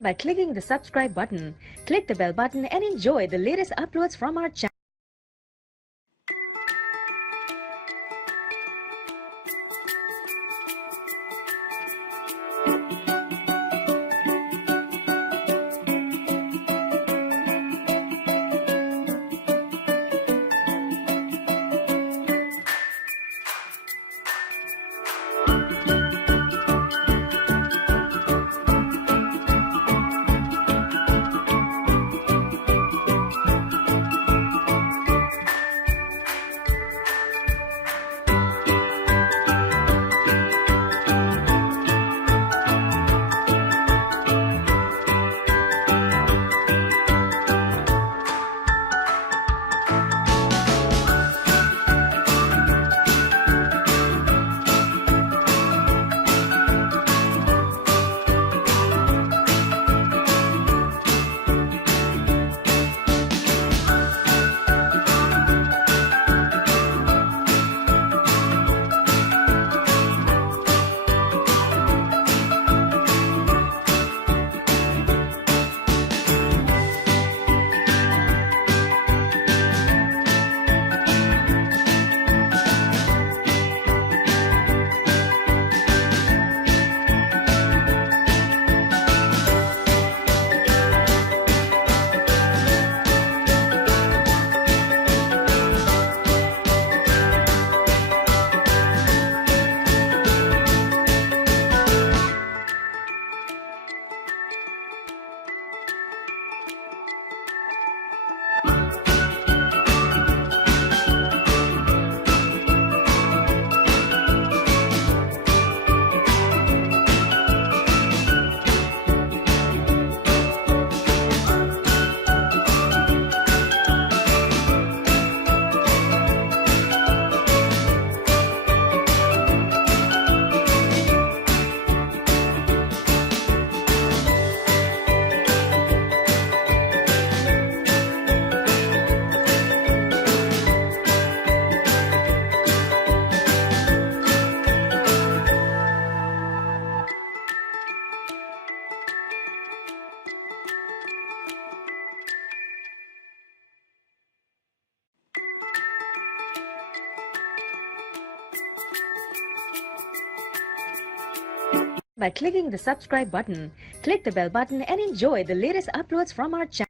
By clicking the subscribe button, click the bell button and enjoy the latest uploads from our channel. By clicking the subscribe button, click the bell button and enjoy the latest uploads from our channel.